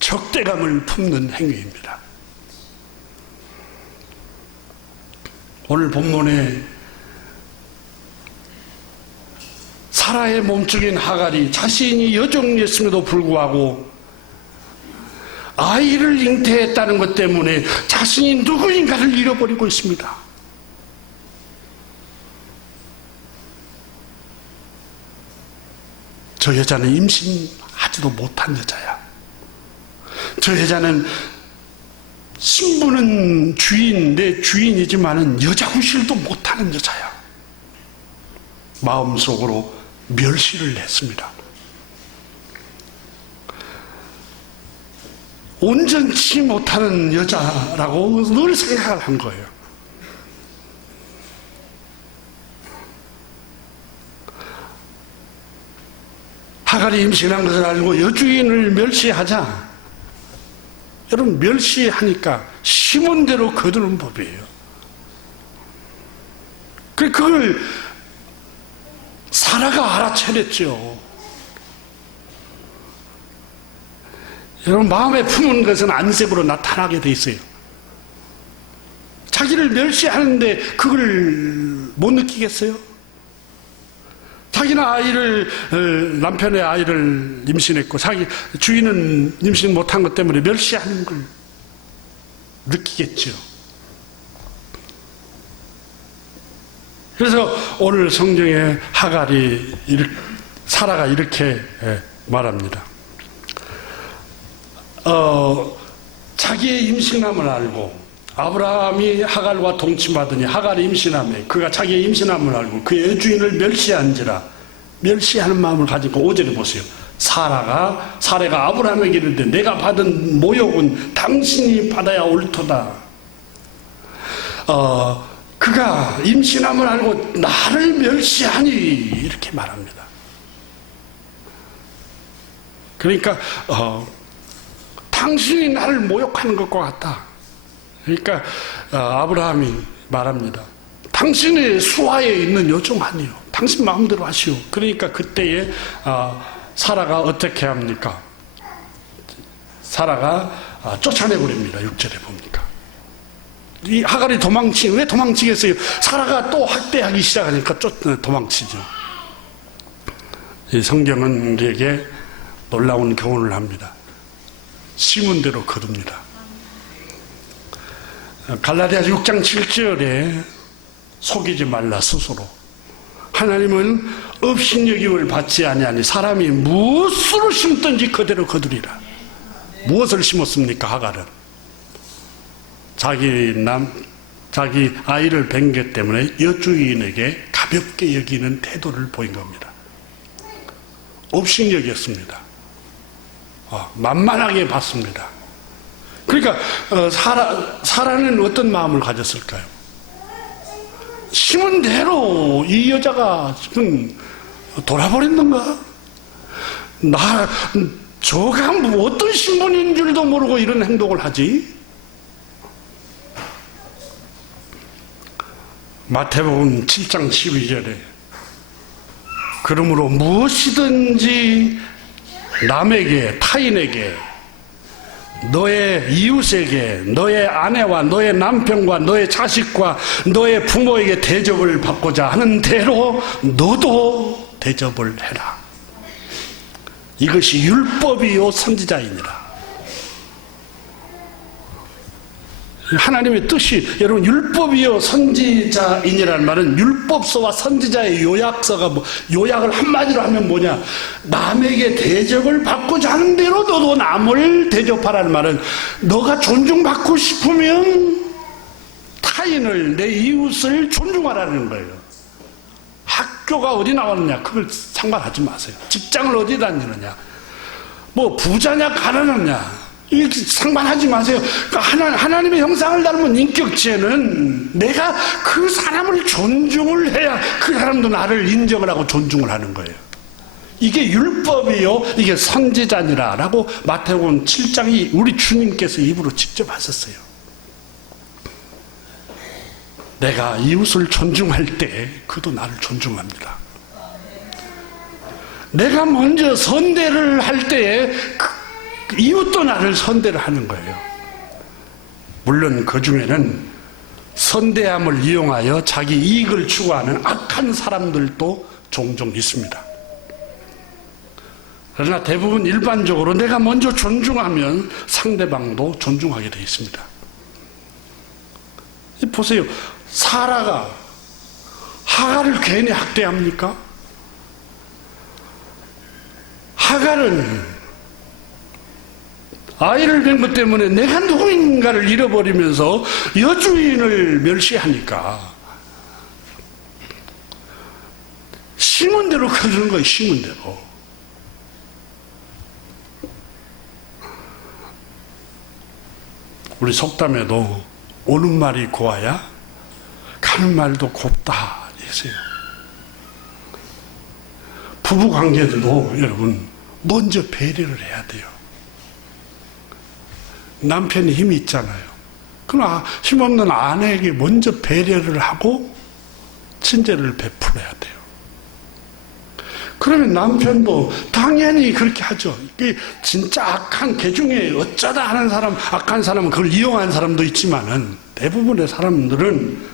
적대감을 품는 행위입니다. 오늘 본문에 사라의 몸속인 하갈이 자신이 여종이었음에도 불구하고 아이를 잉태했다는 것 때문에 자신이 누구인가를 잃어버리고 있습니다. 저 여자는 임신하지도 못한 여자야. 저 여자는 신부는 내 주인이지만은 여자 구실도 못하는 여자야. 마음속으로 멸시를 했습니다. 온전치 못하는 여자라고 늘 생각을 한 거예요. 하갈이 임신한 것을 알고 여주인을 멸시하자. 여러분, 멸시하니까 심은 대로 거두는 법이에요. 그걸 사라가 알아차렸죠. 여러분, 마음에 품은 것은 안색으로 나타나게 돼 있어요. 자기를 멸시하는데 그걸 못 느끼겠어요? 자기는 남편의 아이를 임신했고 자기 주인은 임신 못한 것 때문에 멸시하는 걸 느끼겠죠. 그래서 오늘 성경에 사라가 이렇게 말합니다. 자기의 임신함을 알고 아브라함이 하갈과 동침하더니 하갈이 임신함에 그가 자기의 임신함을 알고 그의 주인을 멸시한지라. 멸시하는 마음을 가지고 5절에 보세요. 사라가 아브라함에게 이르되 내가 받은 모욕은 당신이 받아야 옳도다. 그가 임신함을 알고 나를 멸시하니 이렇게 말합니다. 그러니까 당신이 나를 모욕하는 것과 같다. 그러니까 아브라함이 말합니다. 당신의 수하에 있는 여종 아니요. 당신 마음대로 하시오. 그러니까 그때에 사라가 어떻게 합니까? 사라가 쫓아내버립니다. 6절에 봅니까? 이 하갈이 왜 도망치겠어요? 사라가 또 학대하기 시작하니까 도망치죠. 이 성경은 우리에게 놀라운 교훈을 합니다. 심은 대로 거둡니다. 갈라디아서 6장 7절에 속이지 말라 스스로. 하나님은 업신여김을 받지 아니하니 사람이 무엇으로 심든지 그대로 거두리라. 무엇을 심었습니까? 하갈은 자기 아이를 뵌 것 때문에 여주인에게 가볍게 여기는 태도를 보인 겁니다. 업신여겼습니다. 만만하게 봤습니다. 그러니까 사라는 어떤 마음을 가졌을까요? 심은 대로 이 여자가 지금 돌아버렸는가? 저가 어떤 신분인 줄도 모르고 이런 행동을 하지? 마태복음 7장 12절에 그러므로 무엇이든지 남에게 타인에게 너의 이웃에게 너의 아내와 너의 남편과 너의 자식과 너의 부모에게 대접을 받고자 하는 대로 너도 대접을 해라. 이것이 율법이요 선지자이니라. 하나님의 뜻이 여러분 율법이요 선지자이니라는 말은 율법서와 선지자의 요약서가 요약을 한마디로 하면 뭐냐, 남에게 대접을 받고자 하는 대로 너도 남을 대접하라는 말은 너가 존중받고 싶으면 타인을 내 이웃을 존중하라는 거예요. 학교가 어디 나왔느냐 그걸 상관하지 마세요. 직장을 어디 다니느냐 부자냐 가난하냐 이렇게 상관하지 마세요. 그러니까 하나님의 형상을 닮은 인격체는 내가 그 사람을 존중을 해야 그 사람도 나를 인정을 하고 존중을 하는 거예요. 이게 율법이요 이게 선지자니라 라고 마태복음 7장이 우리 주님께서 입으로 직접 하셨어요. 내가 이웃을 존중할 때 그도 나를 존중합니다. 내가 먼저 선대를 할 때에 이웃도 나를 선대를 하는 거예요. 물론 그 중에는 선대함을 이용하여 자기 이익을 추구하는 악한 사람들도 종종 있습니다. 그러나 대부분 일반적으로 내가 먼저 존중하면 상대방도 존중하게 되어 있습니다. 보세요. 사라가 하갈을 괜히 학대합니까? 하갈은 아이를 뵌 것 때문에 내가 누구인가를 잃어버리면서 여주인을 멸시하니까 심은 대로 커주는 거예요. 심은 대로. 우리 속담에도 오는 말이 고와야 가는 말도 곱다 했어요. 부부 관계도 여러분 먼저 배려를 해야 돼요. 남편이 힘이 있잖아요. 그러나 힘없는 아내에게 먼저 배려를 하고 친절을 베풀어야 돼요. 그러면 남편도 당연히 그렇게 하죠. 진짜 악한 개 중에 어쩌다 하는 사람, 악한 사람은 그걸 이용한 사람도 있지만은 대부분의 사람들은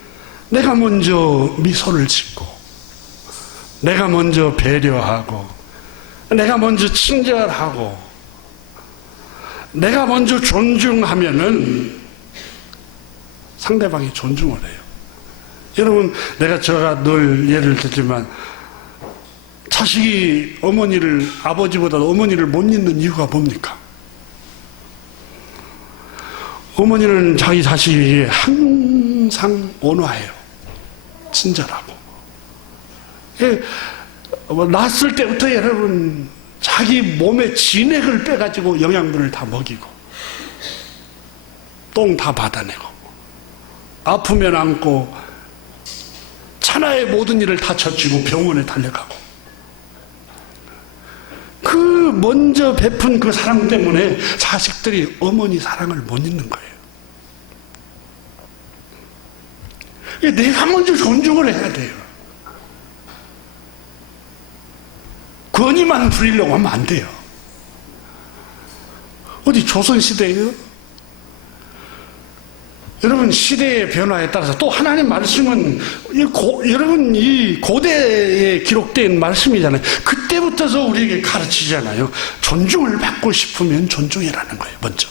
내가 먼저 미소를 짓고, 내가 먼저 배려하고, 내가 먼저 친절하고, 내가 먼저 존중하면은 상대방이 존중을 해요. 여러분, 제가 늘 예를 들지만, 자식이 아버지보다 어머니를 못 잊는 이유가 뭡니까? 어머니는 자기 자식이 항상 온화해요. 친절하고. 낳았을 때부터 여러분, 자기 몸에 진액을 빼가지고 영양분을 다 먹이고, 똥 다 받아내고, 아프면 안고, 천하의 모든 일을 다 젖히고 병원에 달려가고, 그 먼저 베푼 그 사랑 때문에 자식들이 어머니 사랑을 못 잊는 거예요. 내가 먼저 존중을 해야 돼요. 권위만 부리려고 하면 안 돼요. 어디 조선시대예요? 여러분, 시대의 변화에 따라서 또 하나님 말씀은 여러분 이 고대에 기록된 말씀이잖아요. 그때부터서 우리에게 가르치잖아요. 존중을 받고 싶으면 존중해라는 거예요. 먼저.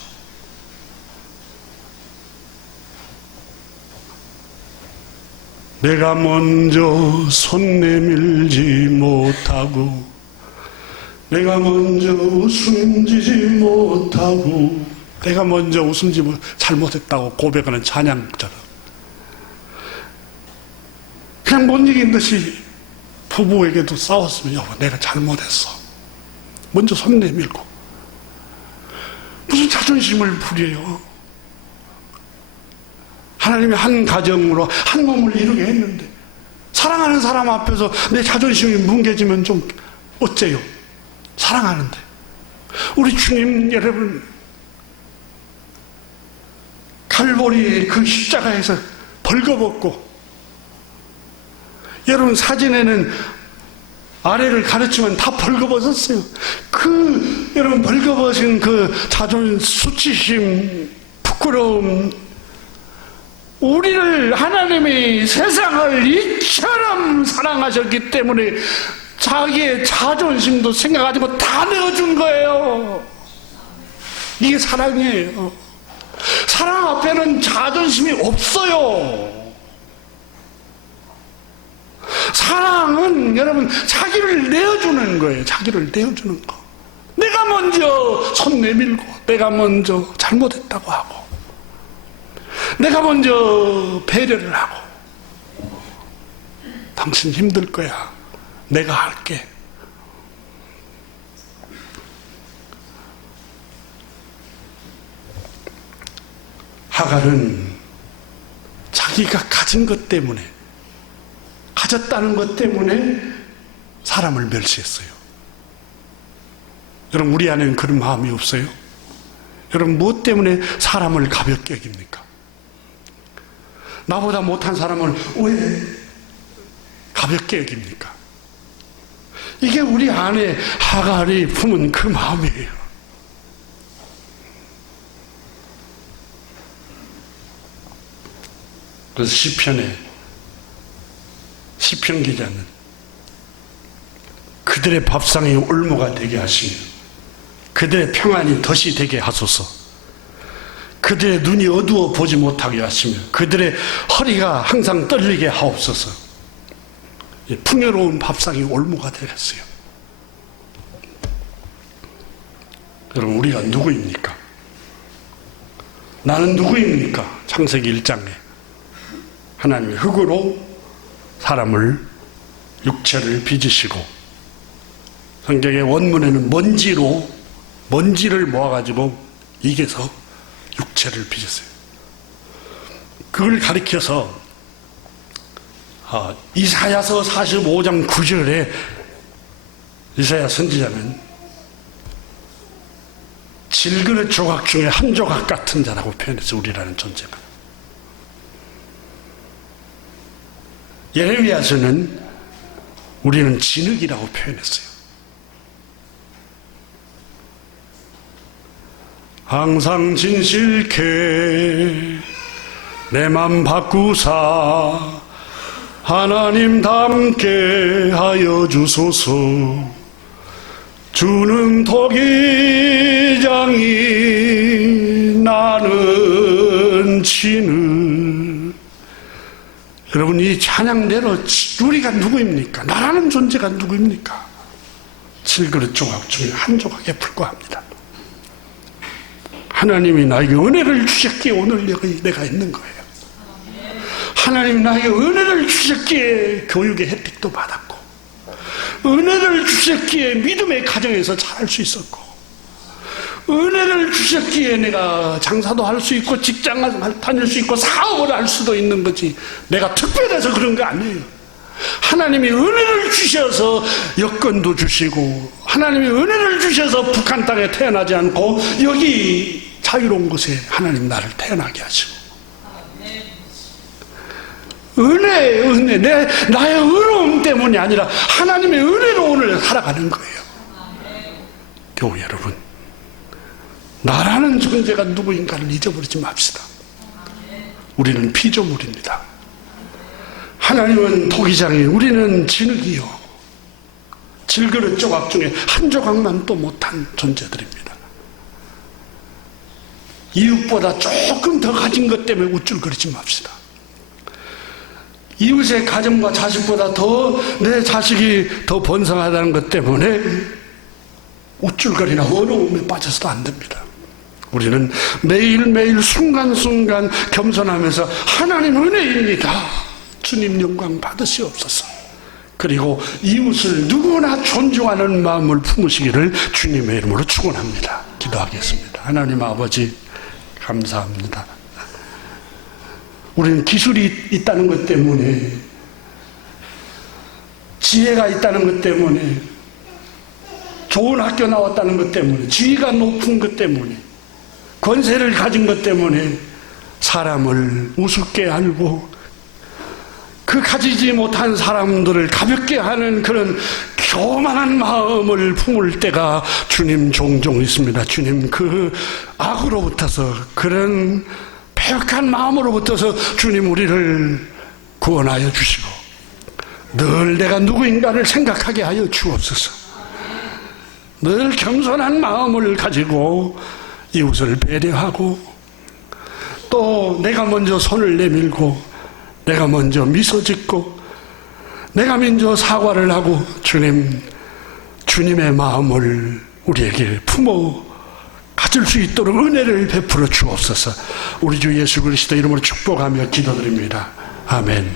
내가 먼저 손 내밀지 못하고, 내가 먼저 웃음지지 못하고, 내가 먼저 웃음지 잘못했다고 고백하는 찬양처럼 그냥 못 이긴 듯이 부부에게도 싸웠으면, 여보 내가 잘못했어, 먼저 손 내밀고. 무슨 자존심을 부려요. 하나님이 한 가정으로 한 몸을 이루게 했는데 사랑하는 사람 앞에서 내 자존심이 뭉개지면 좀 어째요. 사랑하는데. 우리 주님 여러분, 갈보리의 그 십자가에서 벌거벗고, 여러분 사진에는 아래를 가르치면 다 벌거벗었어요. 여러분 벌거벗은 그 수치심, 부끄러움, 우리를 하나님이 세상을 이처럼 사랑하셨기 때문에 자기의 자존심도 생각하지 고 다 내어준 거예요. 이게 사랑이에요. 사랑 앞에는 자존심이 없어요. 사랑은 여러분 자기를 내어주는 거예요. 자기를 내어주는 거. 내가 먼저 손 내밀고, 내가 먼저 잘못했다고 하고, 내가 먼저 배려를 하고, 당신 힘들 거야, 내가 할게. 하갈은 자기가 가진 것 때문에, 가졌다는 것 때문에 사람을 멸시했어요. 여러분 우리 안에는 그런 마음이 없어요? 여러분 무엇 때문에 사람을 가볍게 여깁니까? 나보다 못한 사람을 왜 가볍게 여깁니까? 이게 우리 안에 하갈이 품은 그 마음이에요. 그래서 시편 기자는 그들의 밥상이 올무가 되게 하시며 그들의 평안이 덫이 되게 하소서. 그들의 눈이 어두워 보지 못하게 하시며 그들의 허리가 항상 떨리게 하옵소서. 풍요로운 밥상이 올무가 되겠어요. 여러분 우리가 누구입니까? 나는 누구입니까? 창세기 1장에 하나님이 흙으로 사람을 육체를 빚으시고, 성경의 원문에는 먼지를 모아가지고 이겨서 육체를 빚었어요. 그걸 가리켜서 이사야서 45장 9절에 이사야 선지자는 질그릇 조각 중에 한 조각 같은 자라고 표현했어요. 우리라는 존재가. 예레미야서는 우리는 진흙이라고 표현했어요. 항상 진실케 내 맘 바꾸사 하나님 닮게 하여 주소서. 주는 토기장이 나는 진흙. 여러분, 이 찬양대로 우리가 누구입니까? 나라는 존재가 누구입니까? 질그릇 조각 중에 한 조각에 불과합니다. 하나님이 나에게 은혜를 주셨기에 오늘 내가 있는 거예요. 하나님 나에게 은혜를 주셨기에 교육의 혜택도 받았고, 은혜를 주셨기에 믿음의 가정에서 잘할 수 있었고, 은혜를 주셨기에 내가 장사도 할 수 있고 직장을 다닐 수 있고 사업을 할 수도 있는 거지, 내가 특별해서 그런 거 아니에요. 하나님이 은혜를 주셔서 여건도 주시고, 하나님이 은혜를 주셔서 북한 땅에 태어나지 않고 여기 자유로운 곳에 하나님 나를 태어나게 하시고, 은혜, 나의 의로움 때문이 아니라 하나님의 은혜로 오늘 살아가는 거예요. 교회 여러분, 나라는 존재가 누구인가를 잊어버리지 맙시다. 우리는 피조물입니다. 하나님은 토기장이, 우리는 진흙이요, 질그릇 조각 중에 한 조각만 또 못한 존재들입니다. 이웃보다 조금 더 가진 것 때문에 우쭐거리지 맙시다. 이웃의 가정과 자식보다 더 내 자식이 더 번성하다는 것 때문에 우쭐거리나 어려움에 빠져서도 안 됩니다. 우리는 매일매일 순간순간 겸손하면서 하나님 은혜입니다, 주님 영광 받으시옵소서. 그리고 이웃을 누구나 존중하는 마음을 품으시기를 주님의 이름으로 축원합니다. 기도하겠습니다. 하나님 아버지, 감사합니다. 우리는 기술이 있다는 것 때문에, 지혜가 있다는 것 때문에, 좋은 학교 나왔다는 것 때문에, 지위가 높은 것 때문에, 권세를 가진 것 때문에 사람을 우습게 알고 그 가지지 못한 사람들을 가볍게 하는 그런 교만한 마음을 품을 때가 주님 종종 있습니다. 주님, 그 악으로부터서, 그런 패역한 마음으로부터서 주님 우리를 구원하여 주시고 늘 내가 누구인가를 생각하게 하여 주옵소서. 늘 겸손한 마음을 가지고 이웃을 배려하고, 또 내가 먼저 손을 내밀고, 내가 먼저 미소 짓고, 내가 먼저 사과를 하고, 주님의 마음을 우리에게 품어 가질 수 있도록 은혜를 베풀어 주옵소서. 우리 주 예수 그리스도 이름으로 축복하며 기도드립니다. 아멘.